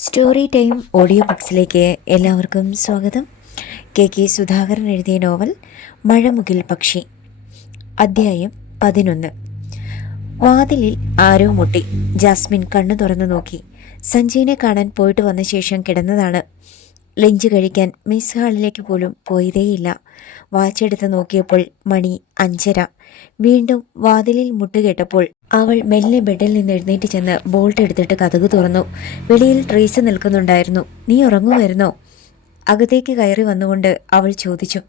Story time audio ബുക്സിലേക്ക് എല്ലാവർക്കും സ്വാഗതം. K K Sudhakaran എഴുതിയ നോവൽ മഴമുകിൽ പക്ഷി. അദ്ധ്യായം പതിനൊന്ന്. വാതിലിൽ ആരോ മുട്ടി. ജാസ്മിൻ കണ്ണു തുറന്നു നോക്കി. സഞ്ജയിനെ കാണാൻ പോയിട്ട് വന്ന ശേഷം കിടന്നതാണ് ലഞ്ച് കഴിക്കാൻ മിസ് ഹാളിലേക്ക് പോലും പോയതേയില്ല. വാച്ചെടുത്ത് നോക്കിയപ്പോൾ മണി അഞ്ചര. വീണ്ടും വാതിലിൽ മുട്ടുകേട്ടപ്പോൾ അവൾ മെല്ലെ ബെഡിൽ നിന്ന് എഴുന്നേറ്റ് ചെന്ന് ബോൾട്ട് എടുത്തിട്ട് കഥകു തുറന്നു. വെളിയിൽ ട്രേസ് നിൽക്കുന്നുണ്ടായിരുന്നു. നീ ഉറങ്ങുമായിരുന്നോ? അകത്തേക്ക് കയറി വന്നുകൊണ്ട് അവൾ ചോദിച്ചു.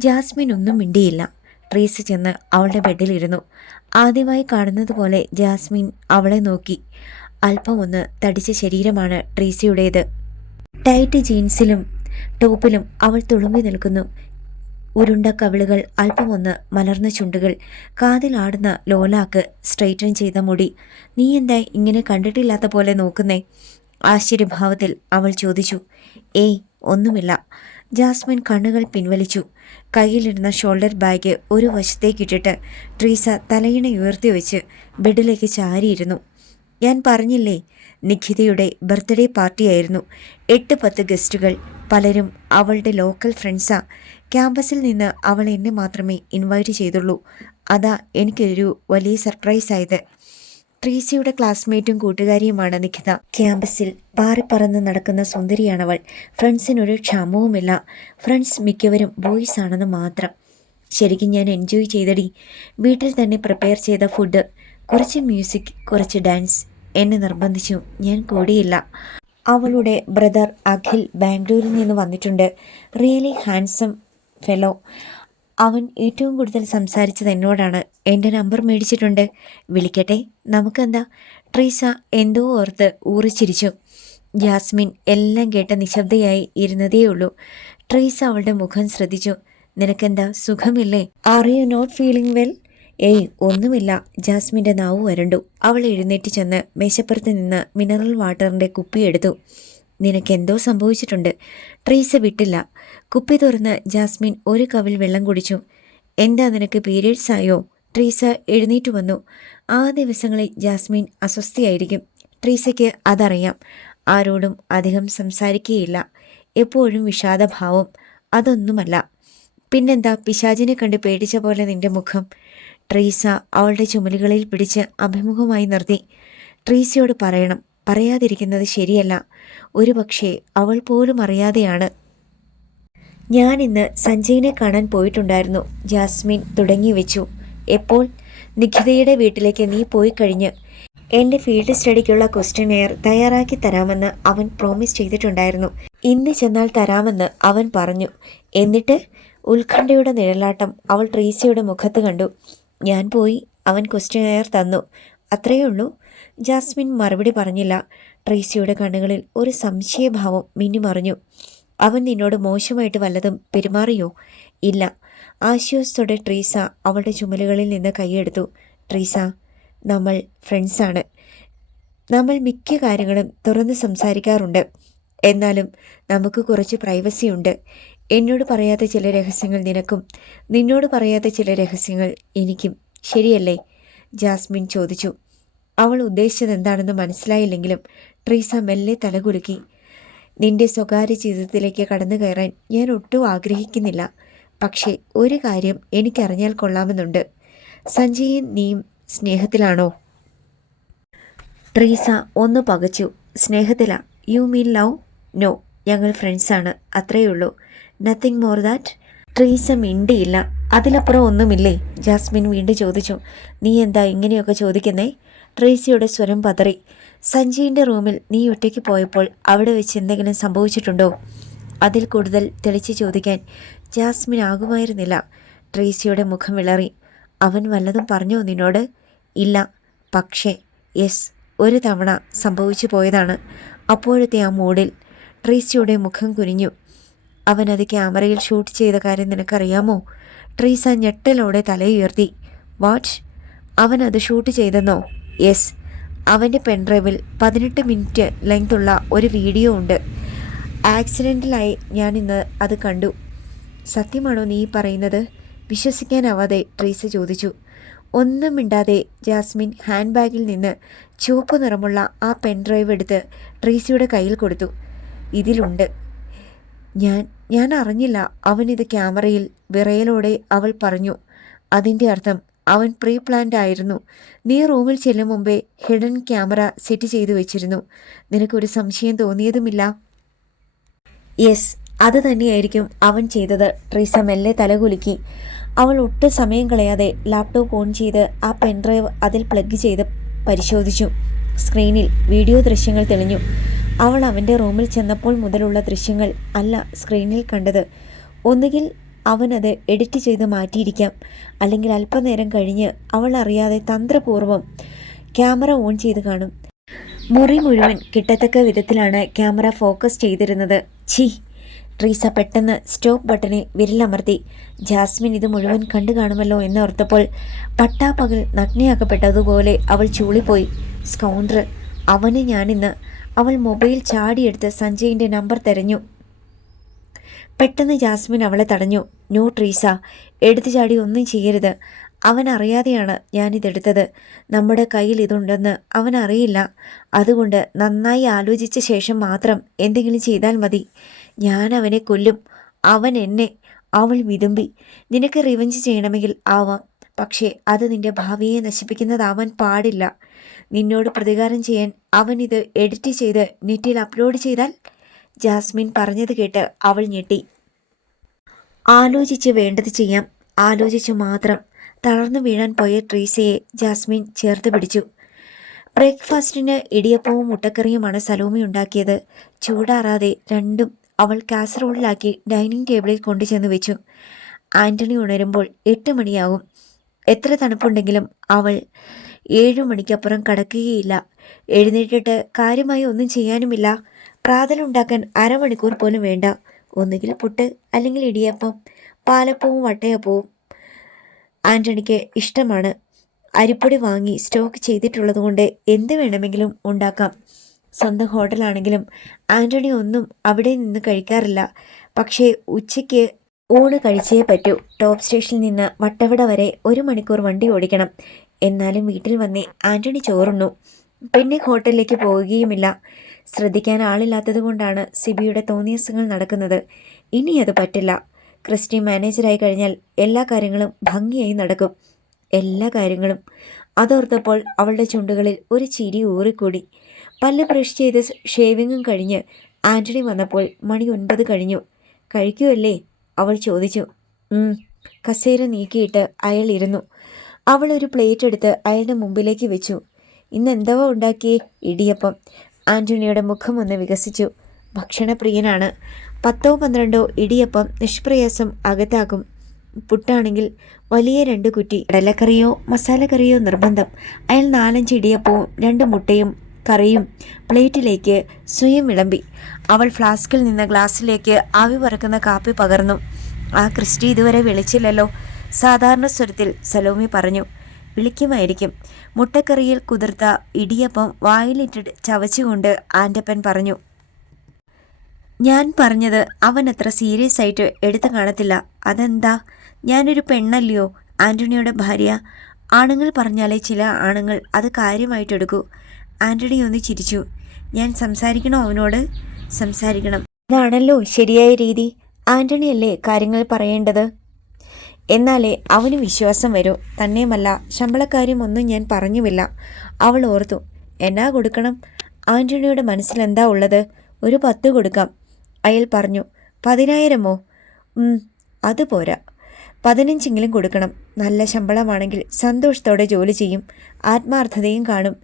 ജാസ്മിൻ ഒന്നും മിണ്ടിയില്ല. ട്രീസ് ചെന്ന് അവളുടെ ബെഡിലിരുന്നു ആദ്യമായി കാണുന്നത് പോലെ ജാസ്മിൻ അവളെ നോക്കി. അല്പം ഒന്ന് തടിച്ച ശരീരമാണ് ട്രീസിയുടേത്. ടൈറ്റ് ജീൻസിലും ടോപ്പിലും അവൾ തുളുമ്പി നിൽക്കുന്നു. ഉരുണ്ട കവിളുകൾ അല്പമൊന്ന് മലർന്ന ചുണ്ടുകൾ കാതിലാടുന്ന ലോലാക്ക് സ്ട്രെയിറ്റൻ ചെയ്ത മുടി. നീ എന്താ ഇങ്ങനെ കണ്ടിട്ടില്ലാത്ത പോലെ നോക്കുന്നേ? ആശ്ചര്യഭാവത്തിൽ അവൾ ചോദിച്ചു. ഏയ് ഒന്നുമില്ല. ജാസ്മിൻ കണ്ണുകൾ പിൻവലിച്ചു. കയ്യിലിരുന്ന ഷോൾഡർ ബാഗ് ഒരു വശത്തേക്കിട്ടിട്ട് ട്രീസ തലയിണ ഉയർത്തി വെച്ച് ബെഡിലേക്ക് ചാരിയിരുന്നു. ഞാൻ പറഞ്ഞില്ലേ നിഖിതയുടെ ബർത്ത്ഡേ പാർട്ടിയായിരുന്നു. എട്ട് പത്ത് ഗസ്റ്റുകൾ. പലരും അവളുടെ ലോക്കൽ ഫ്രണ്ട്സാ. ക്യാമ്പസിൽ നിന്ന് അവൾ എന്നെ മാത്രമേ ഇൻവൈറ്റ് ചെയ്തുള്ളൂ. അതാ എനിക്കൊരു വലിയ സർപ്രൈസ് ആയത്. ട്രീസിയുടെ ക്ലാസ്മേറ്റും കൂട്ടുകാരിയുമാണ് നിഖിത. ക്യാമ്പസിൽ പാറിപ്പറന്ന് നടക്കുന്ന സുന്ദരിയാണവൾ. ഫ്രണ്ട്സിനൊരു ക്ഷാമവുമില്ല. ഫ്രണ്ട്സ് മിക്കവരും ബോയ്സ് ആണെന്ന് മാത്രം. ശരിക്കും ഞാൻ എൻജോയ് ചെയ്തടി. വീട്ടിൽ തന്നെ പ്രിപ്പയർ ചെയ്ത ഫുഡ്. കുറച്ച് മ്യൂസിക് കുറച്ച് ഡാൻസ്. എന്നെ നിർബന്ധിച്ചു. ഞാൻ കൂടിയില്ല. അവളുടെ ബ്രദർ അഖിൽ ബാംഗ്ലൂരിൽ നിന്ന് വന്നിട്ടുണ്ട്. Really handsome fellow. അവൻ ഏറ്റവും കൂടുതൽ സംസാരിച്ചത് എന്നോടാണ്. എന്റെ നമ്പർ മേടിച്ചിട്ടുണ്ട്. വിളിക്കട്ടെ? നമുക്കെന്താ? ട്രീസ എന്തോ ഓർത്ത് ഊറിച്ചിരിച്ചു. ജാസ്മിൻ എല്ലാം കേട്ട നിശബ്ദയായി ഇരുന്നതേയുള്ളൂ. ട്രീസ അവളുടെ മുഖം ശ്രദ്ധിച്ചു. നിനക്കെന്താ? സുഖമില്ലേ? Are you not feeling well ഏയ് ഒന്നുമില്ല. ജാസ്മിന്റെ നാവ് വരണ്ടു. അവൾ എഴുന്നേറ്റ് ചെന്ന് മേശപ്പുറത്ത് നിന്ന് മിനറൽ വാട്ടറിന്റെ കുപ്പിയെടുത്തു നിനക്കെന്തോ സംഭവിച്ചിട്ടുണ്ട്. ട്രീസ വിട്ടില്ല. കുപ്പി തുറന്ന് ജാസ്മിൻ ഒരു കവിൽ വെള്ളം കുടിച്ചു. എന്താ നിനക്ക് പീരിയഡ്സ് ആയോ? ട്രീസ എഴുന്നേറ്റ് വന്നു. ആ ദിവസങ്ങളിൽ ജാസ്മിൻ അസ്വസ്ഥയായിരിക്കും. ട്രീസയ്ക്ക് അതറിയാം. ആരോടും അധികം സംസാരിക്കുകയില്ല. എപ്പോഴും വിഷാദഭാവം. അതൊന്നുമല്ല. പിന്നെന്താ പിശാചിനെ കണ്ട് പേടിച്ച പോലെ നിന്റെ മുഖം? ട്രീസ അവളുടെ ചുമലുകളിൽ പിടിച്ച് അഭിമുഖമായി നിർത്തി. ട്രീസയോട് പറയണം പറയാതിരിക്കുന്നത് ശരിയല്ല. ഒരു പക്ഷേ അവൾ പോലും അറിയാതെയാണ്. ഞാൻ ഇന്ന് സഞ്ജയിനെ കാണാൻ പോയിട്ടുണ്ടായിരുന്നു. ജാസ്മിൻ തുടങ്ങി വെച്ചു. എപ്പോൾ? നിഖിതയുടെ വീട്ടിലേക്ക് നീ പോയി കഴിഞ്ഞ്. എന്റെ ഫീൽഡ് സ്റ്റഡിക്കുള്ള ക്വസ്റ്റ്യൻ എയർ തയ്യാറാക്കി തരാമെന്ന് അവൻ പ്രോമിസ് ചെയ്തിട്ടുണ്ടായിരുന്നു. ഇന്ന് ചെന്നാൽ തരാമെന്ന് അവൻ പറഞ്ഞു. എന്നിട്ട്? ഉത്കണ്ഠയുടെ നിഴലാട്ടം അവൾ ട്രീസയുടെ മുഖത്ത് കണ്ടു. ഞാൻ പോയി അവൻ ക്വസ്റ്റ്യൻ എയർ തന്നു. അത്രയേ ഉള്ളൂ. ജാസ്മിൻ മറുപടി പറഞ്ഞില്ല. ട്രേസിയുടെ കണ്ണുകളിൽ ഒരു സംശയഭാവം മിന്നിമറിഞ്ഞു. അവൻ നിന്നോട് മോശമായിട്ട് വല്ലതും പെരുമാറിയോ? ഇല്ല. ആശ്വാസത്തോടെ ട്രീസ അവളുടെ ചുമലുകളിൽ നിന്ന് കൈയെടുത്തു. ട്രീസ നമ്മൾ ഫ്രണ്ട്സാണ് നമ്മൾ മിക്ക കാര്യങ്ങളും തുറന്ന് സംസാരിക്കാറുണ്ട്. എന്നാലും നമുക്ക് കുറച്ച് പ്രൈവസി ഉണ്ട്. എന്നോട് പറയാത്ത ചില രഹസ്യങ്ങൾ നിനക്കും. നിന്നോട് പറയാത്ത ചില രഹസ്യങ്ങൾ എനിക്കും. ശരിയല്ലേ? ജാസ്മിൻ ചോദിച്ചു. അവൾ ഉദ്ദേശിച്ചത് എന്താണെന്ന് മനസ്സിലായില്ലെങ്കിലും ട്രീസ മെല്ലെ തലകുലുക്കി നിന്റെ സ്വകാര്യ ജീവിതത്തിലേക്ക് കടന്നു കയറാൻ ഞാൻ ഒട്ടും ആഗ്രഹിക്കുന്നില്ല. പക്ഷേ ഒരു കാര്യം എനിക്കറിഞ്ഞാൽ കൊള്ളാമെന്നുണ്ട്. സഞ്ജയും നീയും സ്നേഹത്തിലാണോ? ട്രീസ ഒന്ന് പകച്ചു. സ്നേഹത്തിലാ. You mean love? നോ. ഞങ്ങൾ ഫ്രണ്ട്സാണ്. അത്രയേ ഉള്ളൂ നത്തിങ് മോർ ദാറ്റ് ട്രീസ മിണ്ടിയില്ല അതിലപ്പുറം ഒന്നുമില്ലേ? ജാസ്മിൻ വീണ്ടും ചോദിച്ചു. നീ എന്താ ഇങ്ങനെയൊക്കെ ചോദിക്കുന്നേ? ട്രേസിയുടെ സ്വരം പതറി. സഞ്ജയിന്റെ റൂമിൽ നീ ഒറ്റയ്ക്ക് പോയപ്പോൾ അവിടെ വെച്ച് എന്തെങ്കിലും സംഭവിച്ചിട്ടുണ്ടോ? അതിൽ കൂടുതൽ തെളിച്ച് ചോദിക്കാൻ ജാസ്മിൻ ആകുമായിരുന്നില്ല. ട്രേസിയുടെ മുഖം വിളറി. അവൻ വല്ലതും പറഞ്ഞോ നിന്നോട്? ഇല്ല. പക്ഷേ യെസ്. ഒരു തവണ സംഭവിച്ചു പോയതാണ്. അപ്പോഴത്തെ ആ മൂഡിൽ ട്രേസിയുടെ മുഖം കുനിഞ്ഞു. അവൻ അത് ക്യാമറയിൽ ഷൂട്ട് ചെയ്ത കാര്യം നിനക്കറിയാമോ? ട്രീസ ഞെട്ടലോടെ തലയുയർത്തി വാച്ച് അത് ഷൂട്ട് ചെയ്തെന്നോ? യെസ്. അവന്റെ പെൻഡ്രൈവിൽ പതിനെട്ട് മിനിറ്റ് ലെങ്ത്തുള്ള ഒരു വീഡിയോ ഉണ്ട്. ആക്സിഡന്റിലായി ഞാൻ ഇന്ന് അത് കണ്ടു. സത്യമാണോ നീ പറയുന്നത്? വിശ്വസിക്കാനാവാതെ ട്രീസ ചോദിച്ചു. ഒന്നും മിണ്ടാതെ ജാസ്മിൻ ഹാൻഡ് ബാഗിൽ നിന്ന് ചുവപ്പ് നിറമുള്ള ആ പെൻഡ്രൈവ് എടുത്ത് ട്രീസിയുടെ കയ്യിൽ കൊടുത്തു. ഇതിലുണ്ട്. ഞാൻ ഞാൻ അറിഞ്ഞില്ല അവനിത് ക്യാമറയിൽ വിറയലോടെ അവൾ പറഞ്ഞു. അതിന്റെ അർത്ഥം അവൻ പ്രീ പ്ലാൻഡ് ആയിരുന്നു. നീ റൂമിൽ ചെല്ലും മുമ്പേ ഹിഡൻ ക്യാമറ സെറ്റ് ചെയ്തു വെച്ചിരുന്നു. നിനക്കൊരു സംശയം തോന്നിയതുമില്ല? യെസ് അത് തന്നെയായിരിക്കും അവൻ ചെയ്തത്. ട്രീസ മെല്ലെ തലകുലുക്കി. അവൾ ഒട്ടും സമയം കളയാതെ ലാപ്ടോപ്പ് ഓൺ ചെയ്ത് ആ പെൻഡ്രൈവ് അതിൽ പ്ലഗ് ചെയ്ത് പരിശോധിച്ചു. സ്ക്രീനിൽ വീഡിയോ ദൃശ്യങ്ങൾ തെളിഞ്ഞു. അവൾ അവന്റെ റൂമിൽ ചെന്നപ്പോൾ മുതലുള്ള ദൃശ്യങ്ങൾ അല്ല സ്ക്രീനിൽ കണ്ടത്. ഒന്നുകിൽ അവനത് എഡിറ്റ് ചെയ്ത് മാറ്റിയിരിക്കാം. അല്ലെങ്കിൽ അല്പനേരം കഴിഞ്ഞ് അവൾ അറിയാതെ തന്ത്രപൂർവം ക്യാമറ ഓൺ ചെയ്ത് കാണും. മുറി മുഴുവൻ കിട്ടത്തക്ക വിധത്തിലാണ് ക്യാമറ ഫോക്കസ് ചെയ്തിരുന്നത്. ഛീ! ട്രീസ പെട്ടെന്ന് സ്റ്റോപ്പ് ബട്ടണിൽ വിരലമർത്തി. ജാസ്മിൻ ഇത് മുഴുവൻ കണ്ടു കാണുമല്ലോ എന്നോർത്തപ്പോൾ പട്ടാപ്പകൽ നഗ്നയാക്കപ്പെട്ടതുപോലെ അവൾ ചൂളിപ്പോയി. സ്കൗണ്ടർ അവന് ഞാനിന്ന് അവൾ മൊബൈൽ ചാടിയെടുത്ത് സഞ്ജയിന്റെ നമ്പർ തെരഞ്ഞു. പെട്ടെന്ന് ജാസ്മിൻ അവളെ തടഞ്ഞു. നോ ട്രീസ എടുത്തു ചാടി ഒന്നും ചെയ്യരുത്. അവൻ അറിയാതെയാണ് ഞാനിതെടുത്തത്. നമ്മുടെ കയ്യിൽ ഇതുണ്ടെന്ന് അവൻ അറിയില്ല. അതുകൊണ്ട് നന്നായി ആലോചിച്ച ശേഷം മാത്രം എന്തെങ്കിലും ചെയ്താൽ മതി. ഞാൻ അവനെ കൊല്ലും. അവൻ എന്നെ. അവൾ വിതുമ്പി. നിനക്ക് റിവഞ്ച് ചെയ്യണമെങ്കിൽ ആവാം. പക്ഷേ അത് നിന്റെ ഭാവിയെ നശിപ്പിക്കുന്നതാവാൻ പാടില്ല. നിന്നോട് പ്രതികാരം ചെയ്യാൻ അവൻ ഇത് എഡിറ്റ് ചെയ്ത് നെറ്റിൽ അപ്ലോഡ് ചെയ്താൽ? ജാസ്മിൻ പറഞ്ഞത് കേട്ട് അവൾ ഞെട്ടി. ആലോചിച്ച് വേണ്ടത് ചെയ്യാം. ആലോചിച്ച് മാത്രം. തളർന്നു വീഴാൻ പോയ ട്രീസയെ ജാസ്മിൻ ചേർത്ത് പിടിച്ചു. ബ്രേക്ക്ഫാസ്റ്റിന് ഇടിയപ്പവും മുട്ടക്കറിയുമാണ് സലോമി ഉണ്ടാക്കിയത്. ചൂടാറാതെ രണ്ടും അവൾ കാസറോളിലാക്കി ഡൈനിങ് ടേബിളിൽ കൊണ്ടുചെന്ന് വെച്ചു. ആന്റണി ഉണരുമ്പോൾ എട്ട് മണിയാവും എത്ര തണുപ്പുണ്ടെങ്കിലും അവൾ ഏഴു മണിക്കപ്പുറം കടക്കുകയില്ല. എഴുന്നേറ്റിട്ട് കാര്യമായി ഒന്നും ചെയ്യാനുമില്ല. പ്രാതലുണ്ടാക്കാൻ അരമണിക്കൂർ പോലും വേണ്ട. ഒന്നുകിൽ പുട്ട് അല്ലെങ്കിൽ ഇടിയപ്പം പാലപ്പവും വട്ടയപ്പവും ആന്റണിക്ക് ഇഷ്ടമാണ്. അരിപ്പൊടി വാങ്ങി സ്റ്റോക്ക് ചെയ്തിട്ടുള്ളതുകൊണ്ട് എന്ത് വേണമെങ്കിലും ഉണ്ടാക്കാം. സ്വന്തം ഹോട്ടലാണെങ്കിലും ആന്റണി ഒന്നും അവിടെ നിന്ന് കഴിക്കാറില്ല. പക്ഷേ ഉച്ചയ്ക്ക് ഊണ് കഴിച്ചേ പറ്റൂ. ടോപ്പ് സ്റ്റേഷനിൽ നിന്ന് വട്ടവട വരെ ഒരു മണിക്കൂർ വണ്ടി ഓടിക്കണം. എന്നാലും വീട്ടിൽ വന്നേ ആന്റണി ചോറുണ്ണു. പിന്നെ ഹോട്ടലിലേക്ക് പോവുകയുമില്ല. ശ്രദ്ധിക്കാൻ ആളില്ലാത്തത് കൊണ്ടാണ് സിബിയുടെ തോന്നിയസങ്ങൾ നടക്കുന്നത്. ഇനി അത് പറ്റില്ല. ക്രിസ്റ്റി മാനേജറായി കഴിഞ്ഞാൽ എല്ലാ കാര്യങ്ങളും ഭംഗിയായി നടക്കും. എല്ലാ കാര്യങ്ങളും. അതോർത്തപ്പോൾ അവളുടെ ചുണ്ടുകളിൽ ഒരു ചിരി ഊറിക്കൂടി. പല്ല് ബ്രഷ് ചെയ്ത് ഷേവിങ്ങും കഴിഞ്ഞ് ആന്റണി വന്നപ്പോൾ മണി ഒൻപത് കഴിഞ്ഞു. കഴിക്കുമല്ലേ അവൾ ചോദിച്ചു കസേര നീക്കിയിട്ട് അയാൾ ഇരുന്നു. അവൾ ഒരു പ്ലേറ്റ് എടുത്ത് അയാളുടെ മുമ്പിലേക്ക് വെച്ചു. ഇന്ന് എന്തവ ഉണ്ടാക്കിയേ? ഇടിയപ്പം. ആന്റണിയുടെ മുഖം ഒന്ന് വികസിച്ചു. ഭക്ഷണപ്രിയനാണ്. പത്തോ പന്ത്രണ്ടോ ഇടിയപ്പം നിഷ്പ്രയാസം അകത്താകും. പുട്ടാണെങ്കിൽ വലിയ രണ്ട് കുറ്റി. കടലക്കറിയോ മസാലക്കറിയോ നിർബന്ധം. അയാൾ നാലഞ്ച് ഇടിയപ്പവും രണ്ട് മുട്ടയും കറിയും പ്ലേറ്റിലേക്ക് സ്വയം വിളമ്പി. അവൾ ഫ്ലാസ്കിൽ നിന്ന് ഗ്ലാസ്സിലേക്ക് ആവി പറക്കുന്ന കാപ്പി പകർന്നു. ആ ക്രിസ്റ്റി ഇതുവരെ വിളിച്ചില്ലല്ലോ സാധാരണ സ്വരത്തിൽ സലോമി പറഞ്ഞു. വിളിക്കുമായിരിക്കും. മുട്ടക്കറിയിൽ കുതിർത്ത ഇടിയപ്പം വായിലിട്ടിട്ട് ചവച്ചുകൊണ്ട് ആന്റപ്പൻ പറഞ്ഞു. ഞാൻ പറഞ്ഞത് അവൻ അത്ര സീരിയസ് ആയിട്ട് എടുത്തു കാണത്തില്ല. അതെന്താ? ഞാനൊരു പെണ്ണല്ലയോ? ആന്റണിയുടെ ഭാര്യ. ആണുങ്ങൾ പറഞ്ഞാലേ ചില ആണുങ്ങൾ അത് കാര്യമായിട്ടെടുക്കൂ ആന്റണി ഒന്ന് ചിരിച്ചു. ഞാൻ സംസാരിക്കണോ അവനോട്? സംസാരിക്കണം. ഇതാണല്ലോ ശരിയായ രീതി. ആന്റണിയല്ലേ കാര്യങ്ങൾ പറയേണ്ടത്? എന്നാലേ അവന് വിശ്വാസം വരൂ. തന്നെയുമല്ല ശമ്പളക്കാര്യം ഒന്നും ഞാൻ പറഞ്ഞുമില്ല അവൾ ഓർത്തു എന്നാ കൊടുക്കണം? ആന്റണിയുടെ മനസ്സിൽ എന്താ ഉള്ളത്? ഒരു പത്ത് കൊടുക്കാം. അയാൾ പറഞ്ഞു പതിനായിരമോ? അത് പോരാ. പതിനഞ്ചെങ്കിലും കൊടുക്കണം. നല്ല ശമ്പളമാണെങ്കിൽ സന്തോഷത്തോടെ ജോലി ചെയ്യും. ആത്മാർത്ഥതയും കാണും.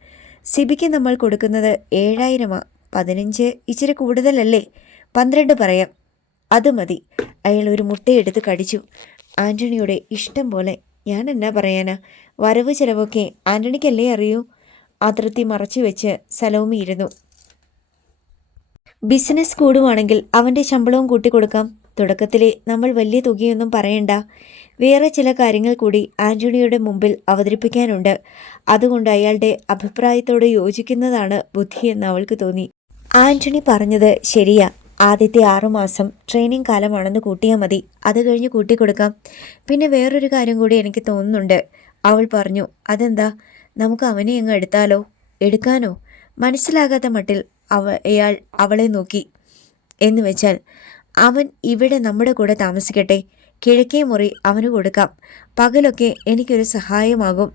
സിബിക്ക് നമ്മൾ കൊടുക്കുന്നത് ഏഴായിരമാ. പതിനഞ്ച് ഇച്ചിരി കൂടുതലല്ലേ? പന്ത്രണ്ട് പറയാം. അത് മതി. അയാൾ ഒരു മുട്ടയെടുത്ത് കടിച്ചു. ആന്റണിയുടെ ഇഷ്ടം പോലെ ഞാൻ എന്നാ പറയാനാ? വരവ് ചിലവൊക്കെ ആന്റണിക്കല്ലേ അറിയൂ? അതിർത്തി മറച്ചു വെച്ച് സലോമി ഇരുന്നു. ബിസിനസ് കൂടുവാണെങ്കിൽ അവന്റെ ശമ്പളവും കൂട്ടിക്കൊടുക്കാം. തുടക്കത്തിലെ നമ്മൾ വലിയ തുകയൊന്നും പറയണ്ട. വേറെ ചില കാര്യങ്ങൾ കൂടി ആന്റണിയുടെ മുമ്പിൽ അവതരിപ്പിക്കാനുണ്ട്. അതുകൊണ്ട് അയാളുടെ അഭിപ്രായത്തോട് യോജിക്കുന്നതാണ് ബുദ്ധിയെന്ന് അവൾക്ക് തോന്നി. ആന്റണി പറഞ്ഞത് ശരിയാ. ആദ്യത്തെ ആറുമാസം ട്രെയിനിങ് കാലമാണെന്ന് കൂട്ടിയാൽ മതി. അത് കഴിഞ്ഞ് കൂട്ടിക്കൊടുക്കാം. പിന്നെ വേറൊരു കാര്യം കൂടി എനിക്ക് തോന്നുന്നുണ്ട്. അവൾ പറഞ്ഞു അതെന്താ? നമുക്ക് അവനെ അങ്ങ് എടുത്താലോ? എടുക്കാനോ? മനസ്സിലാകാത്ത മട്ടിൽ അവ ഇയാൾ അവളെ നോക്കി. എന്ന് വെച്ചാൽ അവൻ ഇവിടെ നമ്മുടെ കൂടെ താമസിക്കട്ടെ. കിഴക്കേ മുറി അവന് കൊടുക്കാം. പകലൊക്കെ എനിക്കൊരു സഹായമാകും.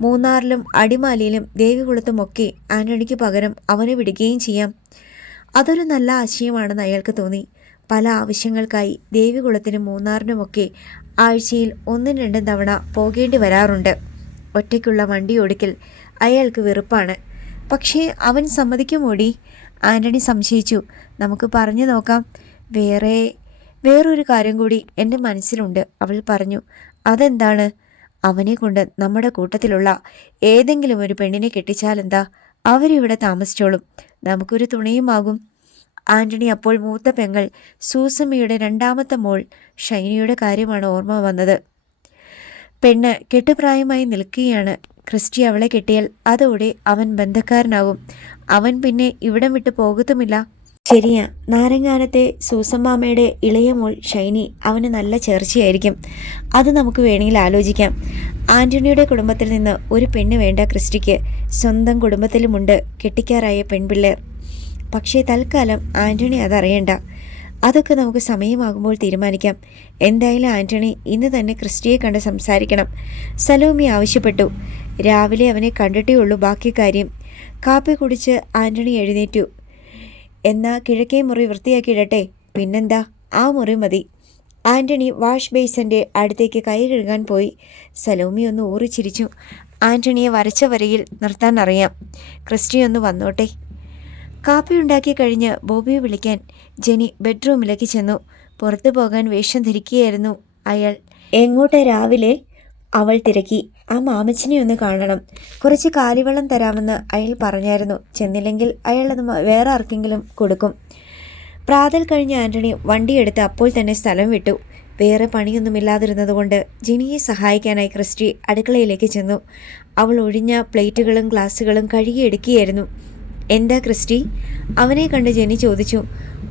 മൂന്നാറിലും അടിമാലിയിലും ദേവികുളത്തുമൊക്കെ ആന്റണിക്ക് പകരം അവനെ വിടുകയും ചെയ്യാം. അതൊരു നല്ല ആശയമാണെന്ന് അയാൾക്ക് തോന്നി. പല ആവശ്യങ്ങൾക്കായി ദേവികുളത്തിനും മൂന്നാറിനുമൊക്കെ ആഴ്ചയിൽ ഒന്നും രണ്ടും തവണ പോകേണ്ടി വരാറുണ്ട്. ഒറ്റയ്ക്കുള്ള വണ്ടി ഓടിക്കൽ അയാൾക്ക് വെറുപ്പാണ്. പക്ഷേ അവൻ സമ്മതിക്കുമോടി? ആന്റണി സംശയിച്ചു. നമുക്ക് പറഞ്ഞു നോക്കാം. വേറെ വേറൊരു കാര്യം കൂടി എന്റെ മനസ്സിലുണ്ട്. അവൾ പറഞ്ഞു അതെന്താണ്? അവനെ കൊണ്ട് നമ്മുടെ കൂട്ടത്തിലുള്ള ഏതെങ്കിലും ഒരു പെണ്ണിനെ കെട്ടിച്ചാലെന്താ അവരിവിടെ താമസിച്ചോളും. നമുക്കൊരു തുണയുമാകും ആന്റണി അപ്പോൾ മൂത്ത പെങ്ങൾ സൂസമ്മയുടെ രണ്ടാമത്തെ മോൾ ഷൈനിയുടെ കാര്യമാണ് ഓർമ്മ വന്നത്. പെണ്ണ് കെട്ടുപ്രായമായി നിൽക്കുകയാണ്. ക്രിസ്റ്റി അവളെ കെട്ടിയാൽ അതോടെ അവൻ ബന്ധക്കാരനാകും. അവൻ പിന്നെ ഇവിടം വിട്ട് പോകത്തുമില്ല. ശരിയാ. നാരങ്ങാനത്തെ സൂസമ്മാമയുടെ ഇളയ മോൾ ഷൈനി അവന് നല്ല ചേർച്ചയായിരിക്കും. അത് നമുക്ക് വേണമെങ്കിൽ ആലോചിക്കാം. ആന്റണിയുടെ കുടുംബത്തിൽ നിന്ന് ഒരു പെണ്ണ് വേണ്ട ക്രിസ്റ്റിക്ക് സ്വന്തം കുടുംബത്തിലുമുണ്ട് കെട്ടിക്കാറായ പെൺപിള്ളേർ. പക്ഷേ തൽക്കാലം ആന്റണി അതറിയണ്ട. അതൊക്കെ നമുക്ക് സമയമാകുമ്പോൾ തീരുമാനിക്കാം. എന്തായാലും ആന്റണി ഇന്ന് തന്നെ ക്രിസ്റ്റിയെ കണ്ട് സംസാരിക്കണം. സലോമി ആവശ്യപ്പെട്ടു. രാവിലെ അവനെ കണ്ടിട്ടേ ഉള്ളൂ ബാക്കി കാര്യം. കാപ്പി കുടിച്ച് ആന്റണി എഴുന്നേറ്റു. എന്നാ കിഴക്കേ മുറി വൃത്തിയാക്കിയിടട്ടെ. പിന്നെന്താ? ആ മുറി മതി. ആന്റണി വാഷ് ബേസിന്റെ അടുത്തേക്ക് കൈ കഴുകാൻ പോയി. സലോമി ഒന്ന് ഊറിച്ചിരിച്ചു ആന്റണിയെ വരച്ച വരയിൽ നിർത്താൻ അറിയാം. ക്രിസ്റ്റി ഒന്ന് വന്നോട്ടെ. കാപ്പി ഉണ്ടാക്കി കഴിഞ്ഞ് ബോബിയെ വിളിക്കാൻ ജെനി ബെഡ്റൂമിലേക്ക് ചെന്നു. പുറത്തു പോകാൻ വേഷം ധരിക്കുകയായിരുന്നു അയാൾ. എങ്ങോട്ട് രാവിലെ? അവൾ തിരക്കി. ആ മാമച്ചിനെ ഒന്ന് കാണണം. കുറച്ച് കാലിവെള്ളം തരാമെന്ന് അയാൾ പറഞ്ഞായിരുന്നു. ചെന്നില്ലെങ്കിൽ അയാളത് വേറെ ആർക്കെങ്കിലും കൊടുക്കും. പ്രാതൽ കഴിഞ്ഞ ആന്റണി വണ്ടിയെടുത്ത് അപ്പോൾ തന്നെ സ്ഥലം വിട്ടു. വേറെ പണിയൊന്നുമില്ലാതിരുന്നതുകൊണ്ട് ജിനിയെ സഹായിക്കാനായി ക്രിസ്റ്റി അടുക്കളയിലേക്ക് ചെന്നു. അവൾ ഒഴിഞ്ഞ പ്ലേറ്റുകളും ഗ്ലാസ്സുകളും കഴുകിയെടുക്കുകയായിരുന്നു എന്താ ക്രിസ്റ്റി? അവനെ കണ്ട് ജെനി ചോദിച്ചു.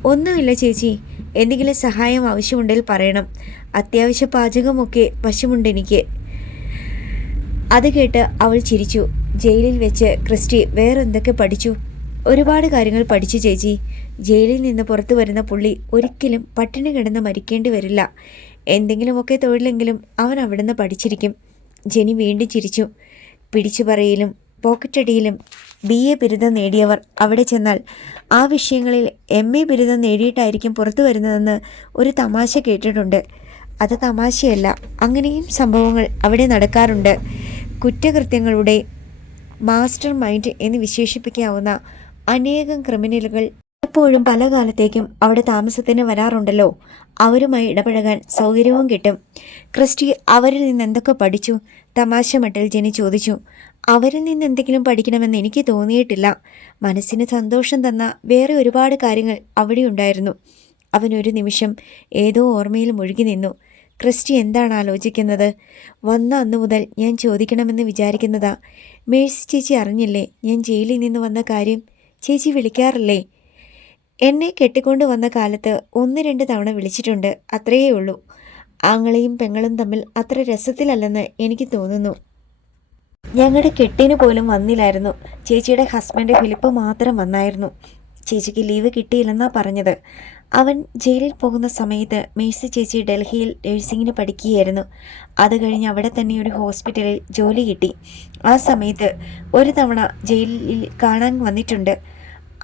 ഒന്നുമില്ല ചേച്ചി. എന്തെങ്കിലും സഹായം ആവശ്യമുണ്ടെങ്കിൽ പറയണം. അത്യാവശ്യ പാചകമൊക്കെ വശമുണ്ട് എനിക്ക് അത് കേട്ട് അവൾ ചിരിച്ചു. ജയിലിൽ വെച്ച് ക്രിസ്റ്റി വേറെന്തൊക്കെ പഠിച്ചു? ഒരുപാട് കാര്യങ്ങൾ പഠിച്ചു ചേച്ചി. ജയിലിൽ നിന്ന് പുറത്തു വരുന്ന പുള്ളി ഒരിക്കലും പട്ടിണി കിടന്ന് മരിക്കേണ്ടി വരില്ല. എന്തെങ്കിലുമൊക്കെ തൊഴിലെങ്കിലും അവൻ അവിടുന്ന് പഠിച്ചിരിക്കും. ജെനി വീണ്ടും ചിരിച്ചു. പിടിച്ചു പറയിലും പോക്കറ്റടിയിലും ബി എ ബിരുദം നേടിയവർ അവിടെ ചെന്നാൽ ആ വിഷയങ്ങളിൽ എം എ ബിരുദം നേടിയിട്ടായിരിക്കും പുറത്തു വരുന്നതെന്ന് ഒരു തമാശ കേട്ടിട്ടുണ്ട്. അത് തമാശയല്ല. അങ്ങനെയും സംഭവങ്ങൾ അവിടെ നടക്കാറുണ്ട്. കുറ്റകൃത്യങ്ങളുടെ മാസ്റ്റർ മൈൻഡ് എന്ന് വിശേഷിപ്പിക്കാവുന്ന അനേകം ക്രിമിനലുകൾ എപ്പോഴും പല കാലത്തേക്കും അവിടെ താമസത്തിന് വരാറുണ്ടല്ലോ. അവരുമായി ഇടപഴകാൻ സൗകര്യവും കിട്ടും. ക്രിസ്റ്റി അവരിൽ നിന്ന് എന്തൊക്കെ പഠിച്ചു? തമാശ മട്ടിൽ ജെനി ചോദിച്ചു. അവരിൽ നിന്ന് എന്തെങ്കിലും പഠിക്കണമെന്ന് എനിക്ക് തോന്നിയിട്ടില്ല. മനസ്സിന് സന്തോഷം തന്ന വേറെ ഒരുപാട് കാര്യങ്ങൾ അവിടെ ഉണ്ടായിരുന്നു. അവൻ ഒരു നിമിഷം ഏതോ ഓർമ്മയിൽ മുഴുകി നിന്നു. ക്രിസ്റ്റി എന്താണ് ആലോചിക്കുന്നത്? വന്ന അന്ന് മുതൽ ഞാൻ ചോദിക്കണമെന്ന് വിചാരിക്കുന്നതാ. മേഴ്സി ചേച്ചി അറിഞ്ഞില്ലേ? ഞാൻ ജയിലിൽ നിന്ന് വന്ന കാര്യം? ചേച്ചി വിളിക്കാറില്ലേ? എന്നെ കെട്ടിക്കൊണ്ട് വന്ന കാലത്ത് ഒന്ന് രണ്ട് തവണ വിളിച്ചിട്ടുണ്ട്. അത്രയേ ഉള്ളൂ. ആങ്ങളെയും പെങ്ങളും തമ്മിൽ അത്ര രസത്തിലല്ലെന്ന് എനിക്ക് തോന്നുന്നു. ഞങ്ങളുടെ കെട്ടിന് പോലും വന്നില്ലായിരുന്നു. ചേച്ചിയുടെ ഹസ്ബൻഡ് ഫിലിപ്പ് മാത്രം വന്നായിരുന്നു. ചേച്ചിക്ക് ലീവ് കിട്ടിയില്ലെന്നാ പറഞ്ഞത്. അവൻ ജയിലിൽ പോകുന്ന സമയത്ത് മേഴ്സി ചേച്ചി ഡൽഹിയിൽ നഴ്സിങ്ങിന് പഠിക്കുകയായിരുന്നു. അത് കഴിഞ്ഞ് അവിടെ തന്നെ ഒരു ഹോസ്പിറ്റലിൽ ജോലി കിട്ടി. ആ സമയത്ത് ഒരു തവണ ജയിലിൽ കാണാൻ വന്നിട്ടുണ്ട്.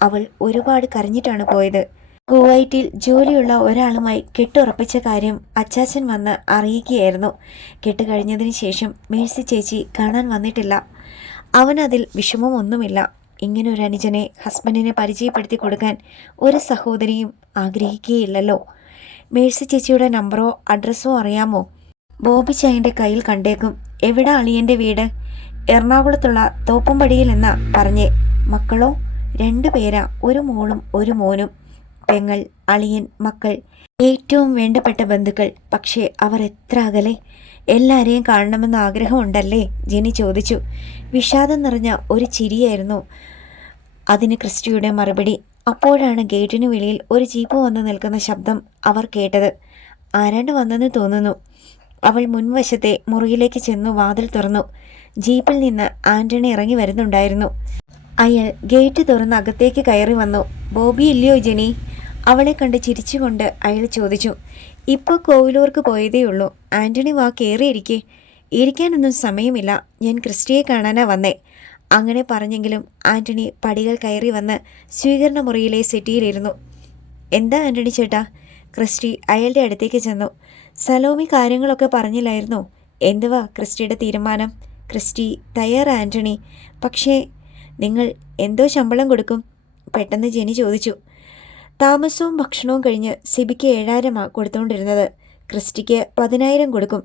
അവൾ ഒരുപാട് കരഞ്ഞിട്ടാണ് പോയത്. കുവൈറ്റിൽ ജോലിയുള്ള ഒരാളുമായി കെട്ടുറപ്പിച്ച കാര്യം അച്ചാച്ചൻ വന്ന് അറിയിക്കുകയായിരുന്നു. കെട്ട് കഴിഞ്ഞതിന് ശേഷം മേഴ്സി ചേച്ചി കാണാൻ വന്നിട്ടില്ല. അവനതിൽ വിഷമമൊന്നുമില്ല. ഇങ്ങനെ ഒരു അനുജനെ ഹസ്ബൻഡിനെ പരിചയപ്പെടുത്തി കൊടുക്കാൻ ഒരു സഹോദരിയും ആഗ്രഹിക്കുകയില്ലല്ലോ. മേഴ്സി ചേച്ചിയുടെ നമ്പറോ അഡ്രസ്സോ അറിയാമോ? ബോബി ചായന്റെ കയ്യിൽ കണ്ടേക്കും. എവിടെ അളിയന്റെ വീട്? എറണാകുളത്തുള്ള തോപ്പുംപടിയിൽ എന്നാ പറഞ്ഞേ. മക്കളോ? രണ്ടു പേരാ. ഒരു മോളും ഒരു മോനും. പെങ്ങൾ അളിയൻ മക്കൾ. ഏറ്റവും വേണ്ടപ്പെട്ട ബന്ധുക്കൾ. പക്ഷേ അവർ എത്ര അകലെ? എല്ലാരെയും കാണണമെന്ന് ആഗ്രഹമുണ്ടല്ലേ? ജെനി ചോദിച്ചു. വിഷാദം നിറഞ്ഞ ഒരു ചിരിയായിരുന്നു അതിന് ക്രിസ്റ്റിയുടെ മറുപടി. അപ്പോഴാണ് ഗേറ്റിന് വെളിയിൽ ഒരു ജീപ്പ് വന്ന് നിൽക്കുന്ന ശബ്ദം അവർ കേട്ടത്. ആരാണ്ട് വന്നെന്ന് തോന്നുന്നു. അവൾ മുൻവശത്തെ മുറിയിലേക്ക് ചെന്നു വാതിൽ തുറന്നു. ജീപ്പിൽ നിന്ന് ആന്റണി ഇറങ്ങി വരുന്നുണ്ടായിരുന്നു. അയാൾ ഗേറ്റ് തുറന്ന് അകത്തേക്ക് കയറി വന്നു. ബോബി ഇല്ലയോ ജെനി അവളെ കണ്ട് ചിരിച്ചുകൊണ്ട് അയാൾ ചോദിച്ചു. ഇപ്പോൾ കോവിലൂർക്ക് പോയതേ ഉള്ളൂ. ആന്റണി വാ കയറിയിരിക്കെ ഇരിക്കാനൊന്നും സമയമില്ല. ഞാൻ ക്രിസ്റ്റിയെ കാണാനാ വന്നേ. അങ്ങനെ പറഞ്ഞെങ്കിലും ആന്റണി പടികൾ കയറി വന്ന് സ്വീകരണ മുറിയിലെ സെറ്റിയിലിരുന്നു. എന്താ ആന്റണി ചേട്ടാ? ക്രിസ്റ്റി അയാളുടെ അടുത്തേക്ക് ചെന്നു. സലോമി കാര്യങ്ങളൊക്കെ പറഞ്ഞില്ലായിരുന്നു? എന്തുവാ ക്രിസ്റ്റിയുടെ തീരുമാനം? ക്രിസ്റ്റി തയ്യാർ ആന്റണി പക്ഷേ നിങ്ങൾ എന്തോ ശമ്പളം കൊടുക്കും? പെട്ടെന്ന് ജെനി ചോദിച്ചു. താമസവും ഭക്ഷണവും കഴിഞ്ഞ് സിബിക്ക് ഏഴായിരമാ കൊടുത്തുകൊണ്ടിരുന്നത് ക്രിസ്റ്റിക്ക് പതിനായിരം കൊടുക്കും.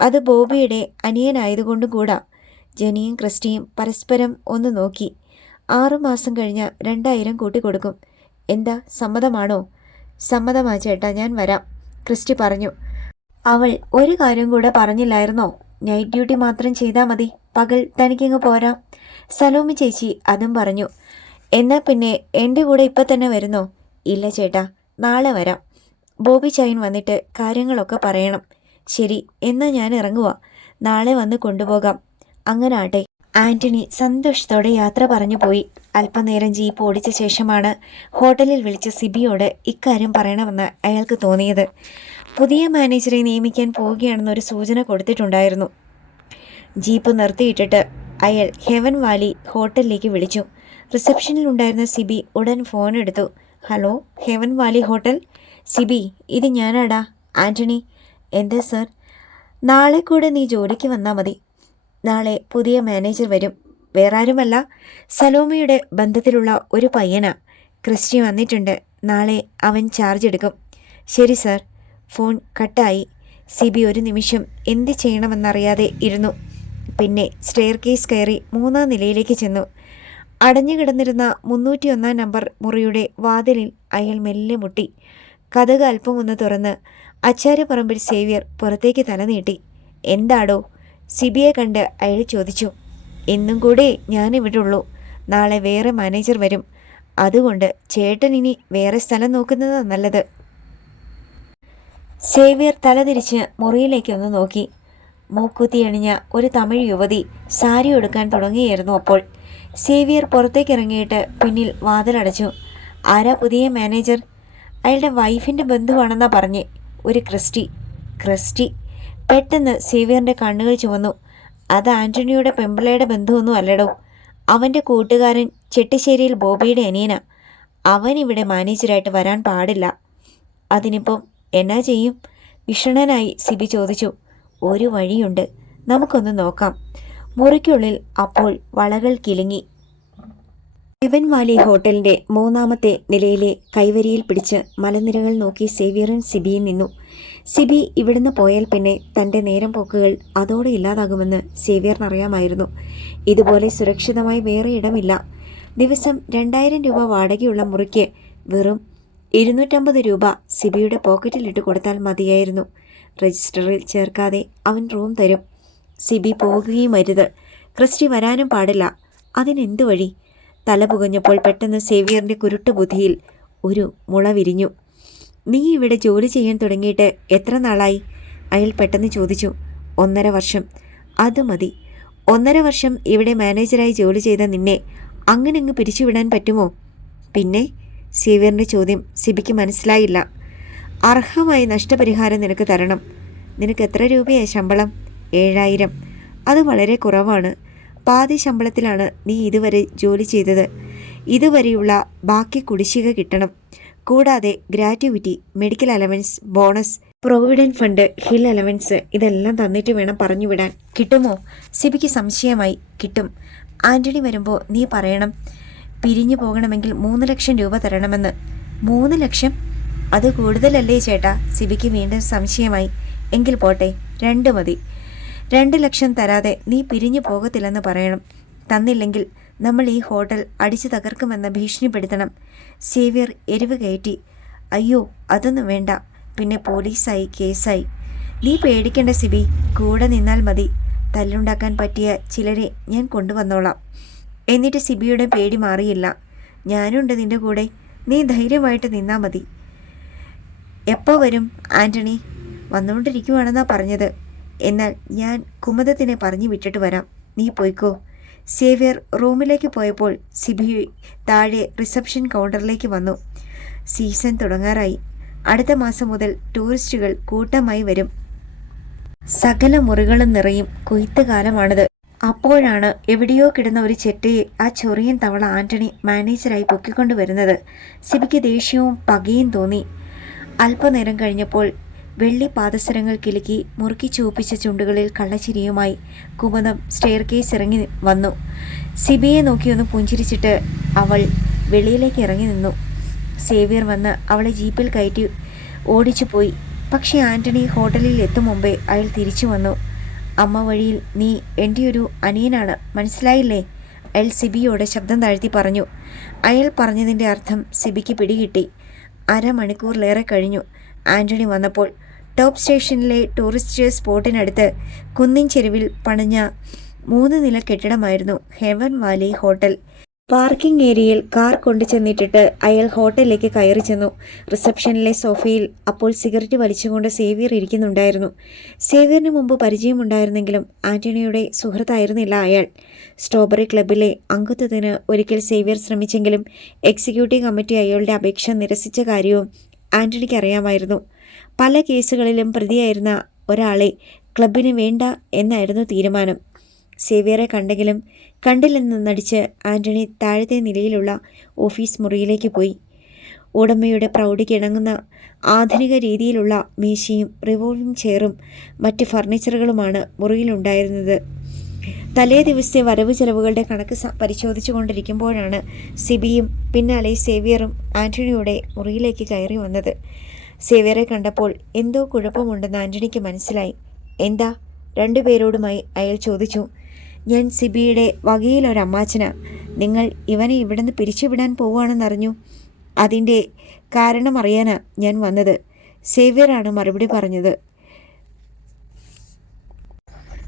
അത് ബോബിയുടെ അനിയനായതുകൊണ്ടും കൂടാ. ജെനിയും ക്രിസ്റ്റിയും പരസ്പരം ഒന്ന് നോക്കി. ആറുമാസം കഴിഞ്ഞ് രണ്ടായിരം കൂട്ടി കൊടുക്കും. എന്താ സമ്മതമാണോ? സമ്മതമാ ചേട്ടാ ഞാൻ വരാം. ക്രിസ്റ്റി പറഞ്ഞു. അവൾ ഒരു കാര്യം കൂടെ പറഞ്ഞില്ലായിരുന്നോ? നൈറ്റ് ഡ്യൂട്ടി മാത്രം ചെയ്താൽ മതി. പകൽ തനിക്കിങ്ങ് പോരാ. സലോമി ചേച്ചി അതും പറഞ്ഞു. എന്നാൽ പിന്നെ എന്റെ കൂടെ ഇപ്പം തന്നെ വരുന്നോ? ഇല്ല ചേട്ടാ നാളെ വരാം. ബോബി ചൈൻ വന്നിട്ട് കാര്യങ്ങളൊക്കെ പറയണം. ശരി എന്നാൽ ഞാൻ ഇറങ്ങുക നാളെ വന്ന് കൊണ്ടുപോകാം. അങ്ങനെ ആട്ടെ. ആന്റണി സന്തോഷത്തോടെ യാത്ര പറഞ്ഞു പോയി. അല്പനേരം ജീപ്പ് ഓടിച്ച ശേഷമാണ് ഹോട്ടലിൽ വിളിച്ച സിബിയോട് ഇക്കാര്യം പറയണമെന്ന് അയാൾക്ക് തോന്നിയത്. പുതിയ മാനേജറെ നിയമിക്കാൻ പോവുകയാണെന്നൊരു സൂചന കൊടുത്തിട്ടുണ്ടായിരുന്നു. ജീപ്പ് നിർത്തിയിട്ടിട്ട് അയാൾ ഹെവൻ വാലി ഹോട്ടലിലേക്ക് വിളിച്ചു. റിസപ്ഷനിൽ ഉണ്ടായിരുന്ന സിബി ഉടൻ ഫോൺ എടുത്തു. Hello heaven valley hotel. Sibi ഇത് ഞാനാടാ. ആന്റണി എന്താ സർ? നാളെ കൂടെ നീ ജോലിക്ക് വന്നാൽ മതി. നാളെ പുതിയ മാനേജർ വരും. വേറെ ആരുമല്ല സലോമയുടെ ബന്ധത്തിലുള്ള ഒരു പയ്യനാ. ക്രിസ്റ്റി വന്നിട്ടുണ്ട്. നാളെ അവൻ ചാർജ് എടുക്കും. ശരി സർ. ഫോൺ കട്ടായി. സിബി ഒരു നിമിഷം. എന്ത് ചെയ്യണമെന്നറിയാതെ ഇരുന്നു. പിന്നെ സ്റ്റെയർ കേസ് കയറി മൂന്നാം നിലയിലേക്ക് ചെന്നു. അടഞ്ഞു മുന്നൂറ്റിയൊന്നാം നമ്പർ മുറിയുടെ വാതിലിൽ അയാൾ മെല്ലെ മുട്ടി. കഥക അല്പം ഒന്ന് തുറന്ന് അച്ചാരപ്പറമ്പിൽ സേവ്യർ പുറത്തേക്ക് തല നീട്ടി. എന്താടോ? സിബിയെ കണ്ട് അയാൾ ചോദിച്ചു. ഇന്നും കൂടെ ഞാനിവിടെ ഉള്ളൂ. നാളെ വേറെ മാനേജർ വരും. അതുകൊണ്ട് ചേട്ടൻ ഇനി വേറെ സ്ഥലം നോക്കുന്നത് നല്ലത്. സേവ്യർ തലതിരിച്ച് മുറിയിലേക്ക് ഒന്ന് നോക്കി. മൂക്കുത്തി അണിഞ്ഞ ഒരു തമിഴ് യുവതി സാരി എടുക്കാൻ തുടങ്ങിയായിരുന്നു അപ്പോൾ. സേവിയർ പുറത്തേക്ക് ഇറങ്ങിയിട്ട് പിന്നിൽ വാതിലടച്ചു. ആരാ പുതിയ മാനേജർ? അയാളുടെ വൈഫിന്റെ ബന്ധുവാണെന്നാ പറഞ്ഞ്. ഒരു ക്രിസ്റ്റി. ക്രിസ്റ്റി? പെട്ടെന്ന് സേവിയറിന്റെ കണ്ണുകൾ ചുവന്നു. അത് ആന്റണിയുടെ പെമ്പിളയുടെ ബന്ധുവൊന്നും അല്ലടോ. അവന്റെ കൂട്ടുകാരൻ ചെട്ടിശ്ശേരിയിൽ ബോബിയുടെ അനിയന. അവൻ ഇവിടെ മാനേജരായിട്ട് വരാൻ പാടില്ല. അതിനിപ്പം എന്നാ ചെയ്യും? വിഷണനായി സിബി ചോദിച്ചു. ഒരു വഴിയുണ്ട്. നമുക്കൊന്ന് നോക്കാം. മുറിക്കുള്ളിൽ അപ്പോൾ വളകൾ കിലുങ്ങി. ഇവൻ വാലി ഹോട്ടലിന്റെ മൂന്നാമത്തെ നിലയിലെ കൈവരിയിൽ പിടിച്ച് മലനിരകൾ നോക്കി സേവിയറൻ സിബിയിൽ നിന്നു. സിബി ഇവിടുന്ന് പോയാൽ പിന്നെ തന്റെ നേരം പോക്കുകൾ അതോടെ ഇല്ലാതാകുമെന്ന് സേവിയറിനറിയാമായിരുന്നു. ഇതുപോലെ സുരക്ഷിതമായി വേറെ ഇടമില്ല. ദിവസം രണ്ടായിരം രൂപ വാടകയുള്ള മുറിക്ക് വെറും ഇരുന്നൂറ്റമ്പത് രൂപ സിബിയുടെ പോക്കറ്റിലിട്ട് കൊടുത്താൽ മതിയായിരുന്നു. രജിസ്റ്ററിൽ ചേർക്കാതെ അവൻ റൂം തരും. സിബി പോകുകയും അരുത് ക്രിസ്റ്റി വരാനും പാടില്ല. അതിനെന്തു വഴി? തല പുകഞ്ഞപ്പോൾ പെട്ടെന്ന് സേവിയറിന്റെ കുരുട്ട് ബുദ്ധിയിൽ ഒരു മുള വിരിഞ്ഞു നീ ഇവിടെ ജോലി ചെയ്യാൻ തുടങ്ങിയിട്ട് എത്ര നാളായി? അയാൾ പെട്ടെന്ന് ചോദിച്ചു. ഒന്നര വർഷം. അത് മതി. ഒന്നര വർഷം ഇവിടെ മാനേജറായി ജോലി ചെയ്ത നിന്നെ അങ്ങനെ അങ്ങ് പിരിച്ചുവിടാൻ പറ്റുമോ? പിന്നെ? സേവിയറിന്റെ ചോദ്യം സിബിക്ക് മനസ്സിലായില്ല. അർഹമായി നഷ്ടപരിഹാരം നിനക്ക് തരണം. നിനക്ക് എത്ര രൂപയായി ശമ്പളം? ഏഴായിരം. അത് വളരെ കുറവാണ്. പാതി ശമ്പളത്തിലാണ് നീ ഇതുവരെ ജോലി ചെയ്തത്. ഇതുവരെയുള്ള ബാക്കി കുടിശ്ശിക കിട്ടണം. കൂടാതെ gratuity medical allowance bonus provident fund hill allowance ഇതെല്ലാം തന്നിട്ട് വേണം പറഞ്ഞു വിടാൻ. കിട്ടുമോ? സിബിക്ക് സംശയമായി. കിട്ടും. ആന്റണി വരുമ്പോൾ നീ പറയണം. പിരിഞ്ഞു പോകണമെങ്കിൽ മൂന്ന് ലക്ഷം രൂപ തരണമെന്ന്. മൂന്ന് ലക്ഷം? അത് കൂടുതലല്ലേ ചേട്ടാ? സിബിക്ക് വീണ്ടും സംശയമായി. എങ്കിൽ പോട്ടെ രണ്ട് മതി. രണ്ട് ലക്ഷം തരാതെ നീ പിരിഞ്ഞു പോകത്തില്ലെന്ന് പറയണം. തന്നില്ലെങ്കിൽ നമ്മൾ ഈ ഹോട്ടൽ അടിച്ചു തകർക്കുമെന്ന് ഭീഷണിപ്പെടുത്തണം. സേവ്യർ എരിവ് കയറ്റി അയ്യോ അതൊന്നും വേണ്ട പിന്നെ പോലീസായി കേസായി. നീ പേടിക്കേണ്ട സിബി കൂടെ നിന്നാൽ മതി. തല്ലുണ്ടാക്കാൻ പറ്റിയ ചിലരെ ഞാൻ കൊണ്ടുവന്നോളാം എന്നിട്ട് സിബിയുടെ പേടി മാറിയില്ല. ഞാനുണ്ട് നിന്റെ കൂടെ. നീ ധൈര്യമായിട്ട് നിന്നാൽ മതി. എപ്പോൾ വരും ആന്റണി വന്നുകൊണ്ടിരിക്കുവാണെന്നാണ് പറഞ്ഞത്. എന്നാൽ ഞാൻ കുമുദത്തിനെ പറഞ്ഞു വിട്ടിട്ട് വരാം. നീ പോയിക്കോ. സേവ്യർ റൂമിലേക്ക് പോയപ്പോൾ സിബി താഴെ റിസപ്ഷൻ കൗണ്ടറിലേക്ക് വന്നു. സീസൺ തുടങ്ങാറായി. അടുത്ത മാസം മുതൽ ടൂറിസ്റ്റുകൾ കൂട്ടമായി വരും. സകല മുറികളും നിറയും കൊയ്ത്ത് കാലമാണിത്. അപ്പോഴാണ് എവിടെയോ കിടന്ന ഒരു ചെറ്റയെ ആ ചൊറിയൻ തവള ആന്റണി മാനേജറായി പൊക്കിക്കൊണ്ടുവരുന്നത്. സിബിക്ക് ദേഷ്യവും പകയും തോന്നി. അല്പനേരം കഴിഞ്ഞപ്പോൾ വെള്ളി പാദസരങ്ങൾ കിലുക്കി മുറുക്കി ചുവപ്പിച്ച ചുണ്ടുകളിൽ കള്ളച്ചിരിയുമായി കുമുദം സ്റ്റെയർ കേസ് ഇറങ്ങി വന്നു. സിബിയെ നോക്കിയൊന്ന് പുഞ്ചിരിച്ചിട്ട് അവൾ വെളിയിലേക്ക് ഇറങ്ങി നിന്നു. സേവിയർ വന്ന് അവളെ ജീപ്പിൽ കയറ്റി ഓടിച്ചു പോയി. പക്ഷേ ആന്റണി ഹോട്ടലിൽ എത്തും മുമ്പേ അയാൾ തിരിച്ചു വന്നു. അമ്മ വഴിയിൽ നീ എന്റെ ഒരു അനിയനാണ് മനസ്സിലായില്ലേ? അയാൾ സിബിയോട് ശബ്ദം താഴ്ത്തി പറഞ്ഞു. അയാൾ പറഞ്ഞതിന്റെ അർത്ഥം സിബിക്ക് പിടികിട്ടി. അരമണിക്കൂറിലേറെ കഴിഞ്ഞു. ആന്റണി വന്നപ്പോൾ ടോപ്പ് സ്റ്റേഷനിലെ ടൂറിസ്റ്റ് സ്പോട്ടിനടുത്ത് കുന്നിൻ ചെരുവിൽ പണിഞ്ഞ മൂന്ന് നില കെട്ടിടമായിരുന്നു ഹെവൻ വാലി ഹോട്ടൽ. പാർക്കിംഗ് ഏരിയയിൽ കാർ കൊണ്ടു ചെന്നിട്ടിട്ട് അയാൾ ഹോട്ടലിലേക്ക് കയറി ചെന്നു. റിസപ്ഷനിലെ സോഫയിൽ അപ്പോൾ സിഗരറ്റ് വലിച്ചുകൊണ്ട് സേവിയർ ഇരിക്കുന്നുണ്ടായിരുന്നു. സേവിയറിന് മുമ്പ് പരിചയമുണ്ടായിരുന്നെങ്കിലും ആന്റണിയുടെ സുഹൃത്തായിരുന്നില്ല അയാൾ. സ്ട്രോബറി ക്ലബിലെ അംഗത്വത്തിന് ഒരിക്കൽ സേവിയർ ശ്രമിച്ചെങ്കിലും എക്സിക്യൂട്ടീവ് കമ്മിറ്റി അയാളുടെ അപേക്ഷ നിരസിച്ച കാര്യവും ആന്റണിക്ക് അറിയാമായിരുന്നു. പല കേസുകളിലും പ്രതിയായിരുന്ന ഒരാളെ ക്ലബിന് വേണ്ട എന്നായിരുന്നു തീരുമാനം. സേവിയറെ കണ്ടെങ്കിലും കണ്ടില്ലെന്ന് നടിച്ച് ആന്റണി താഴത്തെ നിലയിലുള്ള ഓഫീസ് മുറിയിലേക്ക് പോയി. ഉടമയുടെ പ്രൗഢിക്ക് ഇണങ്ങുന്ന ആധുനിക രീതിയിലുള്ള മേശയും റിവോൾവിംഗ് ചെയറും മറ്റ് ഫർണിച്ചറുകളുമാണ് മുറിയിലുണ്ടായിരുന്നത്. തലേ ദിവസത്തെ വരവ് ചെലവുകളുടെ കണക്ക് പരിശോധിച്ചു കൊണ്ടിരിക്കുമ്പോഴാണ് സിബിയും പിന്നാലെ സേവിയറും ആന്റണിയുടെ മുറിയിലേക്ക് കയറി വന്നത്. സേവിയറെ കണ്ടപ്പോൾ എന്തോ കുഴപ്പമുണ്ടെന്ന് ആന്റണിക്ക് മനസ്സിലായി. എന്താ? രണ്ടുപേരോടുമായി അയാൾ ചോദിച്ചു. ഞാൻ സിബിയുടെ വകയിലൊരമ്മാച്ചന നിങ്ങൾ ഇവനെ ഇവിടുന്ന് പിരിച്ചുവിടാൻ പോവുകയാണെന്നറിഞ്ഞു. അതിന്റെ കാരണം അറിയാനാ ഞാൻ വന്നത്. സേവ്യറാണ് മറുപടി പറഞ്ഞത്.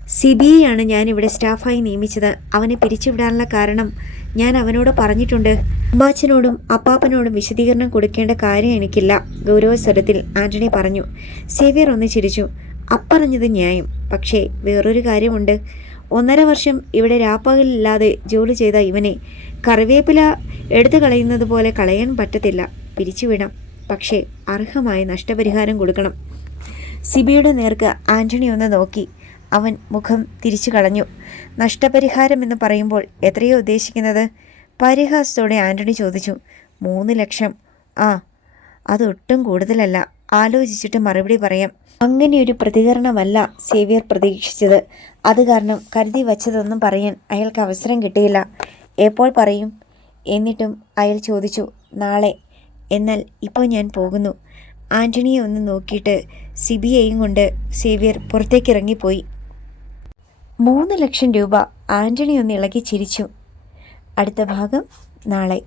സിബിയെയാണ് ഞാനിവിടെ സ്റ്റാഫായി നിയമിച്ചത്. അവനെ പിരിച്ചുവിടാനുള്ള കാരണം ഞാൻ അവനോട് പറഞ്ഞിട്ടുണ്ട് അമ്മാച്ചനോടും അപ്പാപ്പനോടും വിശദീകരണം കൊടുക്കേണ്ട കാര്യം എനിക്കില്ല ഗൗരവസ്വരത്തിൽ ആന്റണി പറഞ്ഞു. സേവ്യർ ഒന്ന് ചിരിച്ചു. അപ്പറഞ്ഞത് ന്യായം. പക്ഷേ വേറൊരു കാര്യമുണ്ട്. ഒന്നര വർഷം ഇവിടെ രാപ്പകലില്ലാതെ ജോലി ചെയ്ത ഇവനെ കറിവേപ്പില എടുത്തു കളയുന്നത് പോലെ കളയാൻ പറ്റത്തില്ല. പിരിച്ചുവിടാം പക്ഷേ അർഹമായ നഷ്ടപരിഹാരം കൊടുക്കണം. സിബിയുടെ നേർക്ക് ആന്റണി ഒന്ന് നോക്കി. അവൻ മുഖം തിരിച്ചു കളഞ്ഞു. നഷ്ടപരിഹാരം എന്ന് പറയുമ്പോൾ എത്രയോ ഉദ്ദേശിക്കുന്നത്? പരിഹാസത്തോടെ ആന്റണി ചോദിച്ചു. മൂന്ന് ലക്ഷം. ആ അതൊട്ടും കൂടുതലല്ല. ആലോചിച്ചിട്ട് മറുപടി പറയാം. അങ്ങനെയൊരു പ്രതികരണമല്ല സേവിയർ പ്രതീക്ഷിച്ചത്. അത് കാരണം കരുതി വച്ചതൊന്നും പറയാൻ അയാൾക്ക് അവസരം കിട്ടിയില്ല. എപ്പോൾ പറയും? എന്നിട്ടും അയാൾ ചോദിച്ചു. നാളെ. എന്നാൽ ഇപ്പോൾ ഞാൻ പോകുന്നു. ആന്റണിയെ ഒന്ന് നോക്കിയിട്ട് സിബിയെയും കൊണ്ട് സേവിയർ പുറത്തേക്കിറങ്ങിപ്പോയി മൂന്ന് ലക്ഷം രൂപ ആന്റണി ഒന്ന് ഇളകി ചിരിച്ചു. അടുത്ത ഭാഗം നാളെ.